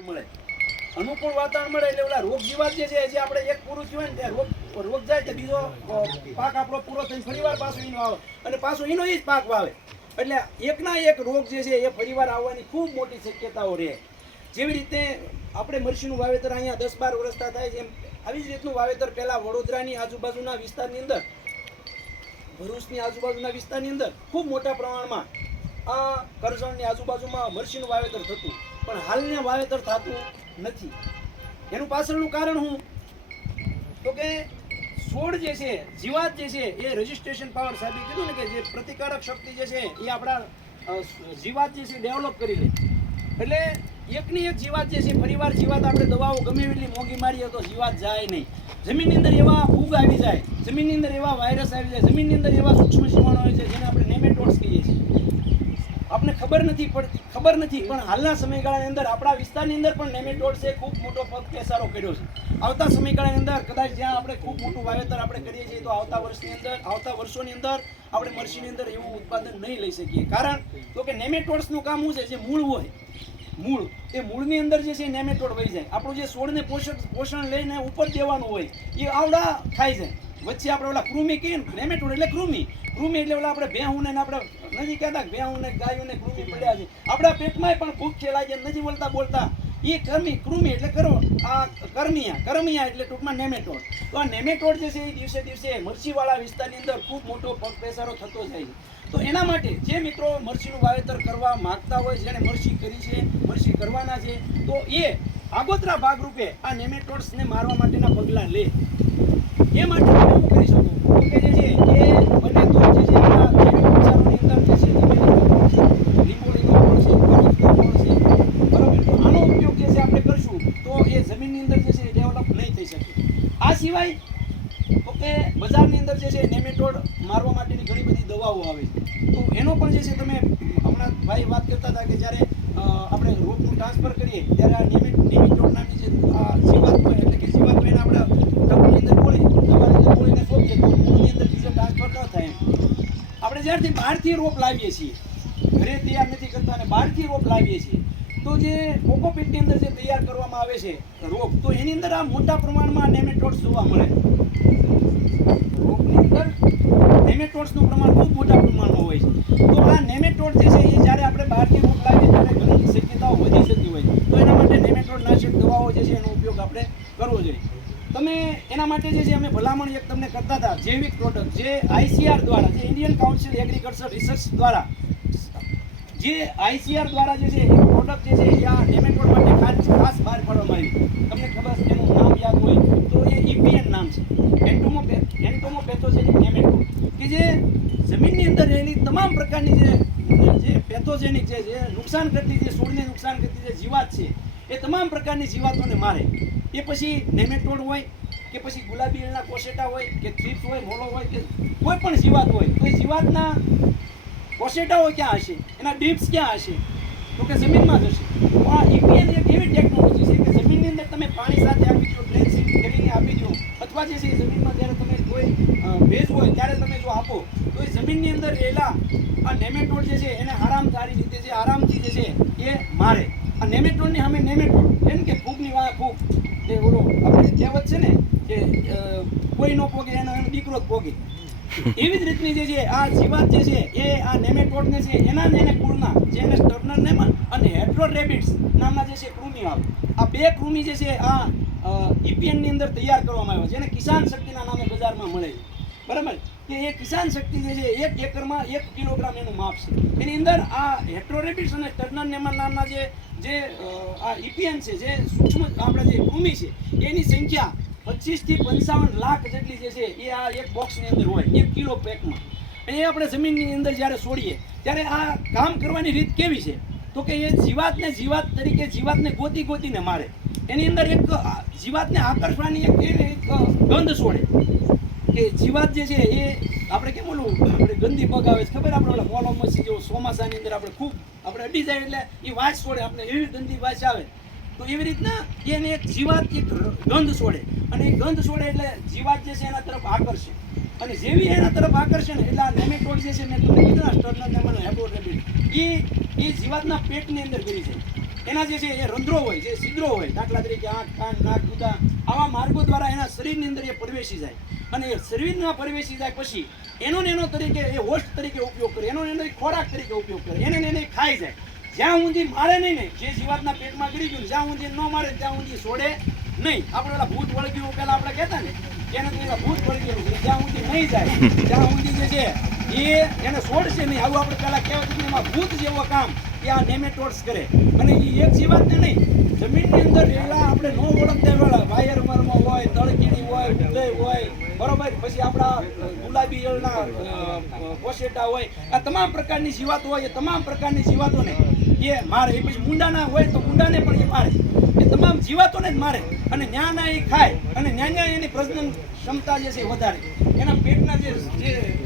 મળે. અનુકૂળ વાતાવરણ મળે એટલે ઓલા રોગ જીવાત જે છે, જે આપણે એક પૂરું થયું ને ત્યાં રોગ રોગ જાય તો બીજો પાક આપણો પૂરો થઈને ફરીવાર પાછો એનો આવે. અને પાછો એનો એ જ પાક વાવે. એટલે એકના એક રોગ જે છે, એ ફરીવાર આવવાની ખૂબ મોટી શક્યતાઓ રહે. જેવી રીતે આપણે મરચીનું વાવેતર અહીંયા દસ બાર વર્ષતા થાય છે, એમ આવી જ રીતનું વાવેતર પહેલાં વડોદરાની આજુબાજુના વિસ્તારની અંદર, ભરૂચની આજુબાજુના વિસ્તારની અંદર ખૂબ મોટા પ્રમાણમાં આ કરજણની આજુબાજુમાં મરચીનું વાવેતર થતું. પણ હાલને વાવેતર થતું નથી. એનું પાછળનું કારણ શું તો કે છોડ જે છે, જીવાત જે છે, એ રજિસ્ટ્રેશન પાવર સાહેબે કીધું ને કે જે પ્રતિકારક શક્તિ જે છે, એ આપણા જીવાત જે છે ડેવલપ કરી લે. એટલે એકની એક જીવાત જે છે, ફરીવાર જીવાત આપણે દવાઓ ગમે એટલી મોંઘી મારીએ તો જીવાત જાય નહીં. જમીનની અંદર એવા ફૂગ આવી જાય, જમીનની અંદર એવા વાયરસ આવી જાય, જમીનની અંદર એવા સૂક્ષ્મ જીવાણુ હોય છે, જેને આપણે નેમેટોડ્સ કહીએ છીએ. આપણે ખબર નથી પડતી, ખબર નથી, પણ હાલના સમયગાળાની અંદર આપણા વિસ્તારની અંદર પણ નેમેટોડ્સે ખૂબ મોટો પગ પેસારો કર્યો છે. આવતા સમયગાળાની અંદર કદાચ જ્યાં આપણે ખૂબ મોટું વાવેતર આપણે કરીએ છીએ, તો આવતા વર્ષની અંદર, આવતા વર્ષોની અંદર આપણે મરસીની અંદર એવું ઉત્પાદન નહીં લઈ શકીએ. કારણ તો કે નેમેટોડ્સનું કામ શું છે? જે મૂળ હોય, મૂળ, એ મૂળની અંદર જે છે નેમેટોડ વહી જાય. આપણું જે છોડને પોષક પોષણ લઈને ઉપર દેવાનું હોય, એ આવડા ખાઈ જાય વચ્ચે આપણે ઓલા કૃમિ કહીએ નેમેટોડ એટલે કૃમિ. કૃમિ એટલે ઓલા આપણે ભેહું ને આપણે નથી કહેતા ભેહું ને ગાયું ને કૃમિ પડ્યા છે. આપણા પેટમાં પણ ભૂખ છે, લાગે નથી બોલતા બોલતા. એ કર્મી કૃમિ એટલે કરો. આ કર્મિયા કર્મિયા એટલે ટૂંકમાં નેમેટોડ. તો આ નેમેટોડ જે છે, એ દિવસે દિવસે મરસીવાળા વિસ્તારની અંદર ખૂબ મોટો પગ પેસારો થતો જાય છે. તો એના માટે જે મિત્રો મરસીનું વાવેતર કરવા માગતા હોય જેણે મરસી કરી છે, મરસી કરવાના છે, તો એ આગોતરા ભાગરૂપે આ નેમેટોડ્સને મારવા માટેના પગલાં લે. એ માટે શું કરી શકો કે જે છે, એ બને જે છે આ સિવાય તો બજારની અંદર જે છે નેમેટોડ મારવા માટેની ઘણી બધી દવાઓ આવે તો એનો પણ જે છે, તમે હમણાં ભાઈ વાત કરતા હતા કે જ્યારે આપણે રોગનું ટ્રાન્સફર કરીએ ત્યારે આ નેમે નેમેટોડ નામની એટલે કે જીવાત આપણે ટબની અંદર બોળી અંદર બોળીને ટ્રાન્સફર ન થાય જ્યારથી બહારથી રોપ લાવીએ છીએ. ઘરે તૈયાર નથી કરતા અને બહારથી રોપ લાવીએ છીએ. તો જે કોકોપીટની અંદર જે તૈયાર કરવામાં આવે છે, રોપ, તો એની અંદર આ મોટા પ્રમાણમાં નેમેટોડ્સ જોવા મળે. રોપની અંદર નેમેટોડ્સનું પ્રમાણ ખૂબ મોટા પ્રમાણમાં હોય છે. તો આ નેમેટોડ જે છે, એ જ્યારે આપણે બહારથી રોપ લાવીએ ત્યારે ઘણી શક્યતાઓ વધી જતી હોય તો એના માટે નેમેટોડ નાશક દવાઓ જે છે, એનો ઉપયોગ આપણે કરવો જોઈએ. તમે એના માટે જે અમે ભલામણ એક તમને કરતા હતા, જૈવિક પ્રોડક્ટ જે આઈસીઆર દ્વારા, જે ઇન્ડિયન કાઉન્સિલ એગ્રીકલ્ચર રિસર્ચ દ્વારા, જે આઈસીઆર દ્વારા જે છે એક પ્રોડક્ટ જે છે, એ આ ડેમેટોડ માટે ખાસ બહાર પાડવામાં આવી. તમને ખબર છે, એનું નામ યાદ હોય તો એ ઇપીએન નામ છે. એન્ટોમો એન્ટોમો પેથોજેનિક ડેમેટો કે જે જમીનની અંદર રહેલી તમામ પ્રકારની જે જે પેથોજેનિક જે નુકસાન કરતી જે, છોડને નુકસાન કરતી જે જીવાત છે, એ તમામ પ્રકારની જીવાતોને મારે. એ પછી નેમેટોડ હોય કે પછી ગુલાબી એલના કોસેટા હોય કે થ્રીપ્સ હોય, મોલો હોય કે કોઈ પણ જીવાત હોય, તો એ જીવાતના કોસેટાઓ ક્યાં હશે? એના ડીપ્સ ક્યાં હશે? તો કે જમીનમાં જ હશે. તો આ ઇપીએલ એક એવી ટેકનોલોજી છે કે જમીનની અંદર તમે પાણી સાથે આપી દો ડ્રેન્સિંગ કરીને આપી દો, અથવા જે છે એ જમીનમાં જ્યારે તમે કોઈ ભેજ હોય ત્યારે તમે જો આપો, તો એ જમીનની અંદર રહેલા આ નેમેટોડ જે છે એને આરામ સારી રીતે જે આરામથી જે છે એ મારે. આ નેમેટોડની સામે નેમેટોડ એમ કે ફૂગની વાળા ફૂગ જે ઓલો આપણે કહેવત છે ને કે કોઈ નો પોગે, એનો એનો દીકરો જ પોગે. એવી જ રીતની જે છે, આ જીવાત જે છે, એ આ નેમેટોડને છે, એના જ એને કુળના, જે એને સ્ટર્નર નેમન અને હેટ્રો રેબિટ્સ નામના જે છે કૃમિ આવે આ બે કૃમિ જે છે, આ ઈપીએનની અંદર તૈયાર કરવામાં આવ્યો છે જેને કિસાન શક્તિના નામે બજારમાં મળે છે. બરાબર? કે એ કિસાન શક્તિ જે છે, એક એકરમાં એક કિલોગ્રામ એનું માપ છે. એની અંદર આ હેટ્રોરેબિટ્સ અને ટર્નર નેમર નામના જે જે આ ઇપીએન છે, જે સૂક્ષ્મ આપણે જે ભૂમિ છે, એની સંખ્યા પચીસથી પંચાવન લાખ જેટલી જે છે, એ આ એક બોક્સની અંદર હોય, એક કિલો પેકમાં. એ આપણે જમીનની અંદર જ્યારે છોડીએ, ત્યારે આ કામ કરવાની રીત કેવી છે? તો કે એ જીવાતને જીવાત તરીકે જીવાતને ગોતી ગોતીને મારે. એની અંદર એક જીવાતને આકર્ષવાની એક ગંધ છોડે. કે જીવાત જે છે એ આપણે કેમ ઓલું આપણે ગંદી પગ આવે છે? ખબર આપણે ઓલા મોલો મસી જેવો ચોમાસાની અંદર આપણે ખૂબ આપણે અડી જાય એટલે એ વાસ છોડે, આપણે એવી ગંદી વાસ આવે. તો એવી રીતના એને એક જીવાત, એક ગંધ છોડે. અને એ ગંધ છોડે એટલે જીવાત જે છે એના તરફ આકર્ષે. અને જેવી એના તરફ આકર્ષે ને એટલે આ નેમેટોડ જે છે મેં તમને કીધું સ્ટર્નર નેમન હેબો એ એ જીવાતના પેટની અંદર ગરી છે એના જે છે એ રંધ્રો હોય, જે છિદ્રો હોય, દાખલા તરીકે આંખ, કાન, નાક ગુદા આવા માર્ગો દ્વારા એના શરીરની અંદર એ પ્રવેશી જાય. અને એ શરીરમાં પ્રવેશી જાય પછી એનો ને તરીકે એ હોસ્ટ તરીકે ઉપયોગ કરે, એનો એનો ખોરાક તરીકે ઉપયોગ કરે, એને ને એને ખાઈ જાય. જ્યાં ઊંધી મારે નહીં ને, જે જીવાતના પેટમાં ગળી ગયું જ્યાં ઊંધી ન મારે ત્યાં ઊંધી છોડે નહીં. આપણે ઓલા ભૂત વળગ્યું પેલા આપણે કહેતા ને એને પેલા ભૂત વળગેલું છે, જ્યાં ઊંધી નહીં જાય જ્યાં ઊંધી જે છે, એ એને છોડશે નહીં. આવું આપણે પેલા કહેવાતું એમાં ભૂત જેવો કામ એ આ નેમેટોડ્સ કરે. અને એ એક જીવાતને નહીં, જમીનની અંદર રહેલા આપણે ન ઓળખતા વાળા વાયર મરમાં હોય તળકીડી હોય ઉદય હોય બરોબર પછી આપણા ગુલાબી ઈયળના અ, હોય આ તમામ પ્રકારની જીવાતો હોય એ તમામ પ્રકારની જીવાતોને એ મારે. એ પછી મુંડાના હોય તો મુંડાને પણ એ મારે. એ તમામ જીવાતોને જ મારે. અને ન્યાના એ ખાય અને ન્યાના એની પ્રજનન ક્ષમતા જે છે વધારે. એના પેટના જે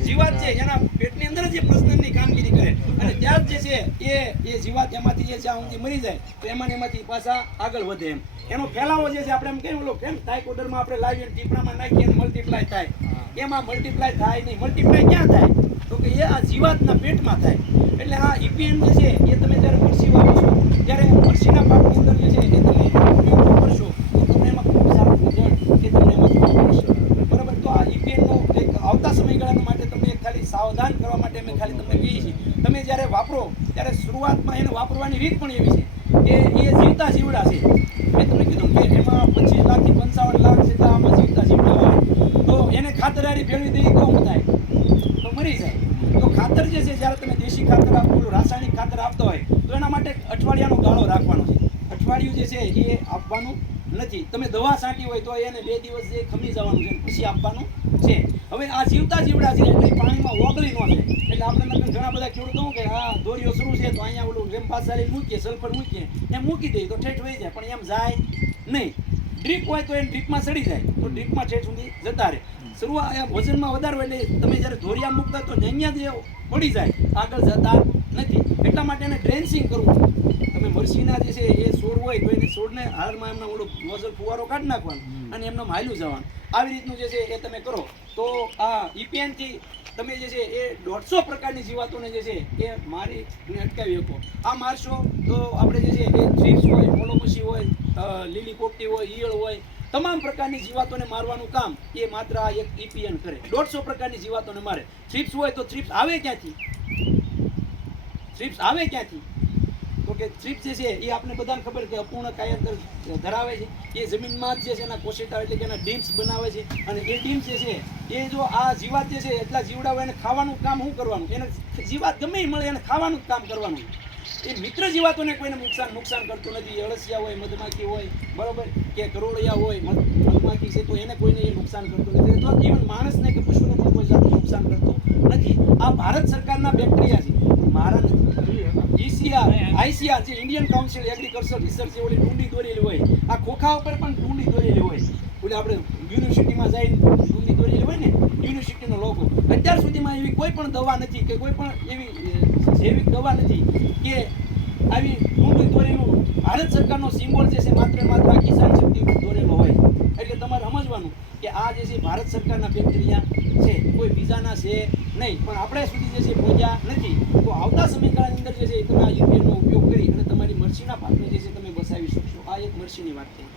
જીવાત છે એના પેટની અંદર જે પ્રજનનની કામગીરી કરે. અને ત્યાં જે છે એ એ જીવાત એમાંથી જે જ્યાં સુધી મરી જાય તો એમાં એમાંથી પાછા આગળ વધે એમ. એનો ફેલાવો જે છે આપણે એમ કહીએ, ઓલો કેમ ટાઇકોડરમાં આપણે લાવીએ ટીપડામાં નાખીએ મલ્ટીપ્લાય થાય? એમાં મલ્ટીપ્લાય થાય નહીં? મલ્ટીપ્લાય ક્યાં થાય? તો કે એ આ જીવાતના પેટમાં થાય. એટલે આ ઈપીએન જે છે, એ તમે જ્યારે મરસી વાવો છો, ત્યારે મરસીના પાકની અંદર જે છે, એ તમે ઉપયોગ કરશો, તો તમને એમાં ખૂબ સારું રિઝલ્ટ કે તમને એમાં બરાબર? તો આ ઈપીએનનો એક આવતા સમયગાળા માટે તમને ખાલી સાવધાન કરવા માટે અમે ખાલી તમને કહીએ છીએ. તમે જ્યારે વાપરો, ત્યારે શરૂઆતમાં એને વાપરવાની રીત પણ એવી છે કે એ જીવતા જીવડા છે મેં તમને કીધું કે એમાં પચીસ લાખથી પંચાવન લાખ જેટલા આમાં જીવતા જીવડા હોય તો એને ખાતરારી ભેળવી દઈએ તો શું થાય? તો મરી જાય. તો ખાતર જે છે, જ્યારે તમે દેશી ખાતર આપો, રાસાયણિક ખાતર આપતો હોય, તો એના માટે અઠવાડિયાનો ગાળો રાખવાનો છે. અઠવાડિયું જે છે, એ આપવાનું નથી. તમે દવા છાંટી હોય તો એને બે દિવસ જે ખમી જવાનું છે પછી આપવાનું છે. હવે આ જીવતા જીવડા છે, એટલે પાણીમાં ઓગળી ન જાય. એટલે આપણે ઘણા બધા ખેડૂતો કે આ દોરીઓ શરૂ છે, તો અહીંયા ઓલું રેમ્પાસાલી મૂકીએ, સલ્ફર મૂકીએ. એમ મૂકી દઈએ, તો ઠેઠ વહી જાય. પણ એમ જાય નહીં. ડ્રીપ હોય તો એ ડ્રીપમાં સડી જાય. તો ડ્રીપમાં ઠેઠ સુધી જતા રહે. શરૂઆત આ વજનમાં વધારો એટલે તમે જ્યારે ધોરિયા મૂકતા તો અહીંયા જ પડી જાય. આગળ જતા નથી. એટલા માટે એને ડ્રેન્સિંગ કરવું તમે મરસીના જે છે એ છોડ હોય તો એને છોડને હાલમાં એમનો ઓળો વોઝર ફુવારો કાઢી નાખવાનો અને એમનો હાલ્યું જવાનું. આવી રીતનું જે છે એ તમે કરો. તો આ ઇપીએનથી તમે જે છે એ દોઢસો પ્રકારની જીવાતોને જે છે એ મારી અટકાવી શકો. આ મારશો તો આપણે જે છે એ ચીપ્સ હોય મોલોમસી હોય લીલી પોપટી હોય ઈયળ હોય તમામ પ્રકારની જીવાતોને મારવાનું કામ એ માત્ર આ એક ઈપીએન કરે. દોઢસો પ્રકારની જીવાતોને મારે. થ્રીપ્સ હોય તો થ્રીપ્સ આવે ક્યાંથી? થ્રીપ્સ આવે ક્યાંથી? તો કે થ્રીપ જે છે એ આપણે બધાને ખબર કે અપૂર્ણ કાયાંતર ધરાવે છે. એ જમીનમાં જ જે છે એના કોશિકા એટલે કે એના ડીમ્સ બનાવે છે. અને એ ડીમ્સ જે છે એ જો આ જીવાત જે છે એટલા જીવડા હોય એને ખાવાનું કામ શું કરવાનું? એને જીવાત ગમે મળે, એને ખાવાનું કામ કરવાનું. એ મિત્ર જીવાતોને કોઈને નુકસાન નુકસાન કરતું નથી. અળસિયા હોય, મધમાખી હોય, બરોબર? કે કરોળિયા હોય મધમાખી છે, તો એને કોઈને એ નુકસાન કરતું નથી. તો ઇવન માણસને કે પશુને પણ કોઈ જાતનું નુકસાન કરતું નથી. આ ભારત સરકારના બેક્ટેરિયા છે. મારા ઈસીઆર આઈસીઆર જે ઇન્ડિયન કાઉન્સિલ એગ્રીકલ્ચર રિસર્ચ જે ઓલી ડુંડી દોરેલી હોય, આ ખોખા ઉપર પણ ડુંડી દોરેલી હોય. ઓલે આપણે યુનિવર્સિટીમાં જઈને ડુંડી દોરેલી હોય ને, યુનિવર્સિટીનો લોકો અત્યાર સુધીમાં એવી કોઈ પણ દવા નથી કે કોઈ પણ એવી જૈવિક દવા નથી કે આવી ડુંડી દોરેલું ભારત સરકારનો સિમ્બોલ જે છે માત્ર માત્ર કિસાન શક્તિ દોરેલો હોય. એટલે તમારે સમજવાનું કે આ જે છે ભારત સરકારના બેક્ટેરિયા છે, કોઈ બીજાના છે નહીં. પણ આપણે સુધી જે છે પહોંચ્યા નથી. તો આવતા સમયગાળાની અંદર જે છે તમે આ યુપીએનો ઉપયોગ કરી અને તમારી મરસીના પાકને જે છે તમે બસાવી શકશો. આ એક મરસીની વાત થઈ